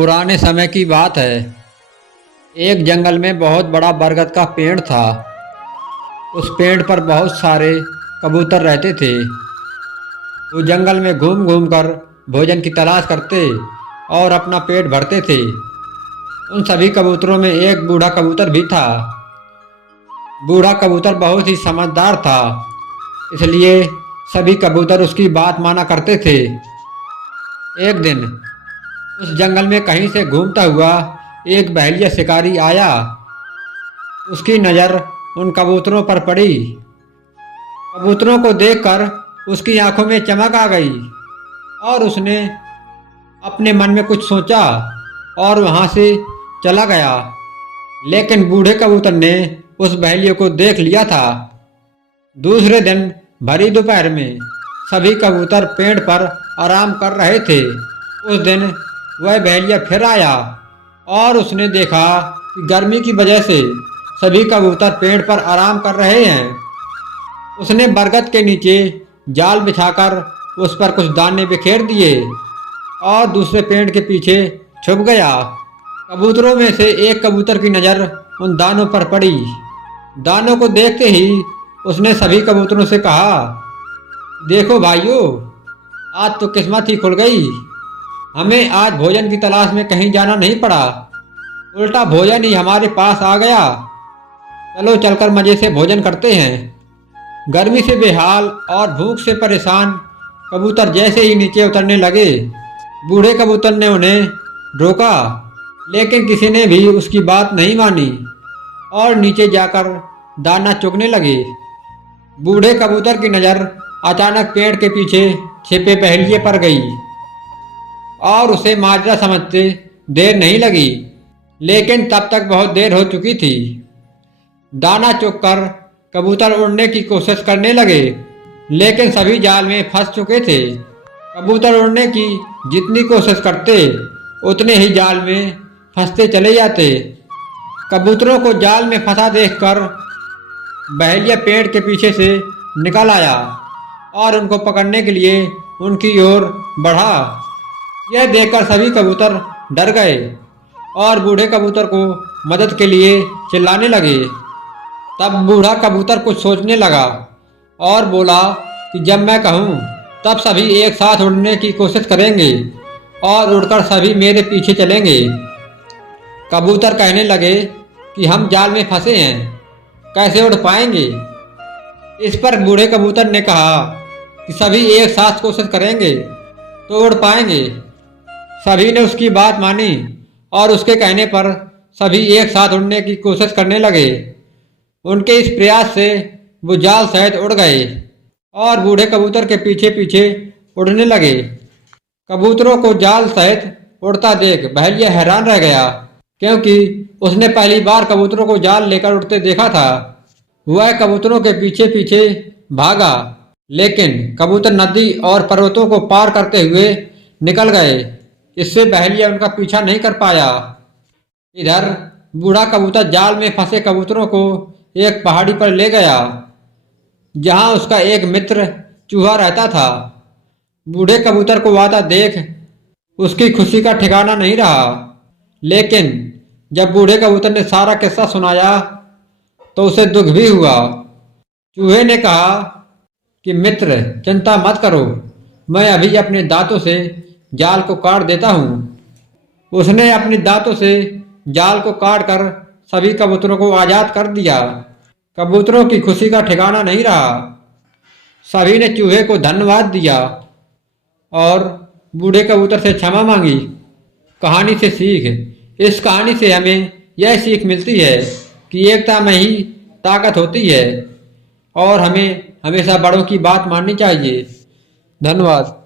पुराने समय की बात है। एक जंगल में बहुत बड़ा बरगद का पेड़ था। उस पेड़ पर बहुत सारे कबूतर रहते थे। वो जंगल में घूम घूम कर भोजन की तलाश करते और अपना पेट भरते थे। उन सभी कबूतरों में एक बूढ़ा कबूतर भी था। बूढ़ा कबूतर बहुत ही समझदार था, इसलिए सभी कबूतर उसकी बात माना करते थे। एक दिन उस जंगल में कहीं से घूमता हुआ एक बहेलिया शिकारी आया। उसकी नज़र उन कबूतरों पर पड़ी। कबूतरों को देखकर उसकी आंखों में चमक आ गई और उसने अपने मन में कुछ सोचा और वहां से चला गया। लेकिन बूढ़े कबूतर ने उस बहेलिये को देख लिया था। दूसरे दिन भरी दोपहर में सभी कबूतर पेड़ पर आराम कर रहे थे। उस दिन वह बहेलिया फिर आया और उसने देखा कि गर्मी की वजह से सभी कबूतर पेड़ पर आराम कर रहे हैं। उसने बरगद के नीचे जाल बिछाकर उस पर कुछ दाने बिखेर दिए और दूसरे पेड़ के पीछे छुप गया। कबूतरों में से एक कबूतर की नज़र उन दानों पर पड़ी। दानों को देखते ही उसने सभी कबूतरों से कहा, देखो भाइयों, आज तो किस्मत ही खुल गई। हमें आज भोजन की तलाश में कहीं जाना नहीं पड़ा, उल्टा भोजन ही हमारे पास आ गया। चलो चलकर मज़े से भोजन करते हैं। गर्मी से बेहाल और भूख से परेशान कबूतर जैसे ही नीचे उतरने लगे, बूढ़े कबूतर ने उन्हें रोका, लेकिन किसी ने भी उसकी बात नहीं मानी और नीचे जाकर दाना चुगने लगे। बूढ़े कबूतर की नज़र अचानक पेड़ के पीछे छिपे बहेलिये पर गई और उसे माजरा समझते देर नहीं लगी, लेकिन तब तक बहुत देर हो चुकी थी। दाना चुगकर कबूतर उड़ने की कोशिश करने लगे, लेकिन सभी जाल में फंस चुके थे। कबूतर उड़ने की जितनी कोशिश करते उतने ही जाल में फंसते चले जाते। कबूतरों को जाल में फंसा देखकर बहेलिया पेड़ के पीछे से निकल आया और उनको पकड़ने के लिए उनकी ओर बढ़ा। यह देखकर सभी कबूतर डर गए और बूढ़े कबूतर को मदद के लिए चिल्लाने लगे। तब बूढ़ा कबूतर कुछ सोचने लगा और बोला कि जब मैं कहूँ तब सभी एक साथ उड़ने की कोशिश करेंगे और उड़कर सभी मेरे पीछे चलेंगे। कबूतर कहने लगे कि हम जाल में फंसे हैं, कैसे उड़ पाएंगे। इस पर बूढ़े कबूतर ने कहा कि सभी एक साथ कोशिश करेंगे तो उड़ पाएंगे। सभी ने उसकी बात मानी और उसके कहने पर सभी एक साथ उड़ने की कोशिश करने लगे। उनके इस प्रयास से वो जाल सहित उड़ गए और बूढ़े कबूतर के पीछे पीछे उड़ने लगे। कबूतरों को जाल सहित उड़ता देख बहेलिया हैरान रह गया, क्योंकि उसने पहली बार कबूतरों को जाल लेकर उड़ते देखा था। वह कबूतरों के पीछे पीछे भागा, लेकिन कबूतर नदी और पर्वतों को पार करते हुए निकल गए। इससे बहेलिया उनका पीछा नहीं कर पाया। इधर बूढ़ा कबूतर जाल में फंसे कबूतरों को एक पहाड़ी पर ले गया, जहां उसका एक मित्र चूहा रहता था। बूढ़े कबूतर को आता देख उसकी खुशी का ठिकाना नहीं रहा, लेकिन जब बूढ़े कबूतर ने सारा किस्सा सुनाया तो उसे दुख भी हुआ। चूहे ने कहा कि मित्र, चिंता मत करो, मैं अभी अपने दांतों से जाल को काट देता हूँ। उसने अपने दांतों से जाल को काट कर सभी कबूतरों को आज़ाद कर दिया। कबूतरों की खुशी का ठिकाना नहीं रहा। सभी ने चूहे को धन्यवाद दिया और बूढ़े कबूतर से क्षमा मांगी। कहानी से सीख। इस कहानी से हमें यह सीख मिलती है कि एकता में ही ताकत होती है और हमें हमेशा बड़ों की बात माननी चाहिए। धन्यवाद।